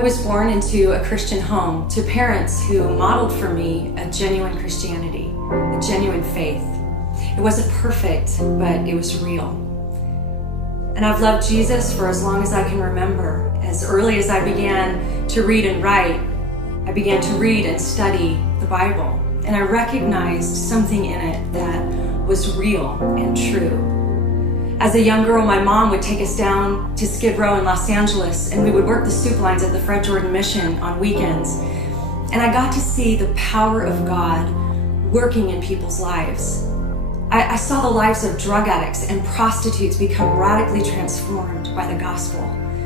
I was born into a Christian home to parents who modeled for me a genuine Christianity, a genuine faith. It wasn't perfect, but it was real. And I've loved Jesus for as long as I can remember. As early as I began to read and write, I began to read and study the Bible, and I recognized something in it that was real and true. As a young girl, my mom would take us down to Skid Row in Los Angeles, and we would work the soup lines at the Fred Jordan Mission on weekends. And I got to see the power of God working in people's lives. I saw the lives of drug addicts and prostitutes become radically transformed by the gospel.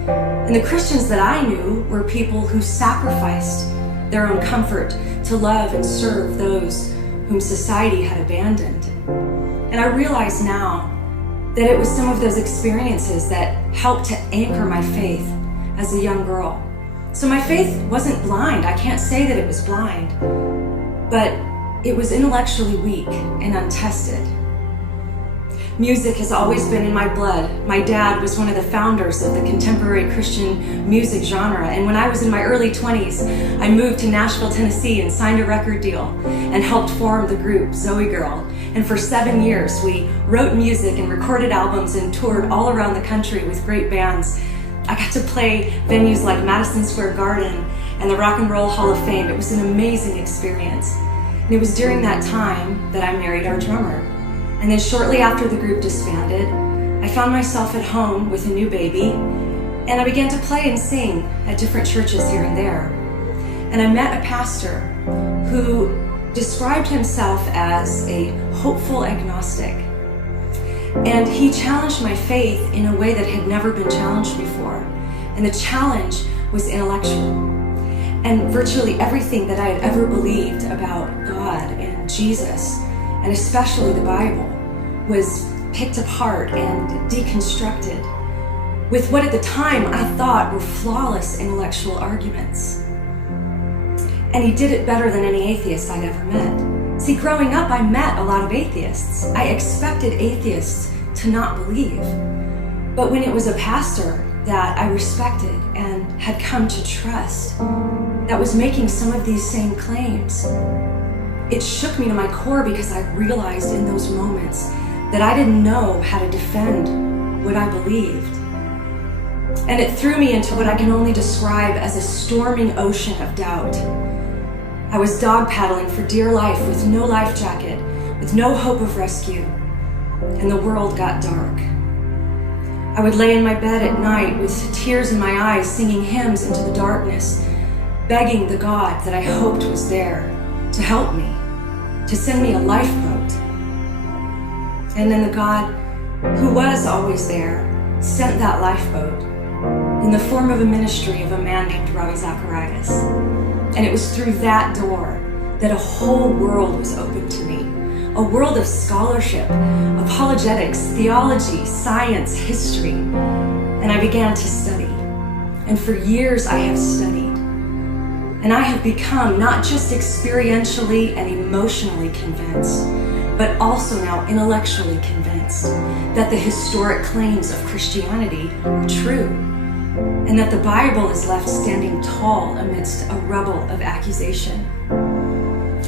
And the Christians that I knew were people who sacrificed their own comfort to love and serve those whom society had abandoned. And I realize now that it was some of those experiences that helped to anchor my faith as a young girl. So my faith wasn't blind. I can't say that it was blind, but it was intellectually weak and untested. Music has always been in my blood. My dad was one of the founders of the contemporary Christian music genre, and when I was in my early 20s, I moved to Nashville, Tennessee and signed a record deal and helped form the group Zoe Girl. And for 7 years, we wrote music and recorded albums and toured all around the country with great bands. I got to play venues like Madison Square Garden and the Rock and Roll Hall of Fame. It was an amazing experience. And it was during that time that I married our drummer. And then shortly after the group disbanded, I found myself at home with a new baby, and I began to play and sing at different churches here and there. And I met a pastor who described himself as a hopeful agnostic. And he challenged my faith in a way that had never been challenged before. And the challenge was intellectual. And virtually everything that I had ever believed about God and Jesus, and especially the Bible, was picked apart and deconstructed with what at the time I thought were flawless intellectual arguments. And he did it better than any atheist I'd ever met. See, growing up, I met a lot of atheists. I expected atheists to not believe. But when it was a pastor that I respected and had come to trust that was making some of these same claims, it shook me to my core, because I realized in those moments that I didn't know how to defend what I believed. And it threw me into what I can only describe as a storming ocean of doubt. I was dog paddling for dear life with no life jacket, with no hope of rescue, and the world got dark. I would lay in my bed at night with tears in my eyes, singing hymns into the darkness, begging the God that I hoped was there to help me, to send me a lifeboat. And then the God who was always there sent that lifeboat in the form of a ministry of a man named Ravi Zacharias. And it was through that door that a whole world was opened to me, a world of scholarship, apologetics, theology, science, history. And I began to study. And for years I have studied. And I have become not just experientially and emotionally convinced, but also now intellectually convinced that the historic claims of Christianity are true, and that the Bible is left standing tall amidst a rubble of accusation.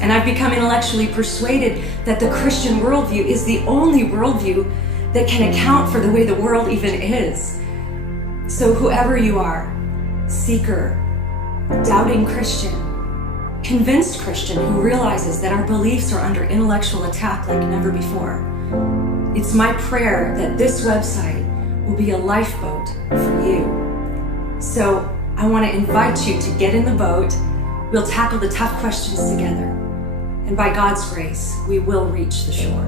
And I've become intellectually persuaded that the Christian worldview is the only worldview that can account for the way the world even is. So whoever you are, seeker, doubting Christian, convinced Christian who realizes that our beliefs are under intellectual attack like never before, it's my prayer that this website will be a lifeboat for you. So I want to invite you to get in the boat. We'll tackle the tough questions together. And by God's grace, we will reach the shore.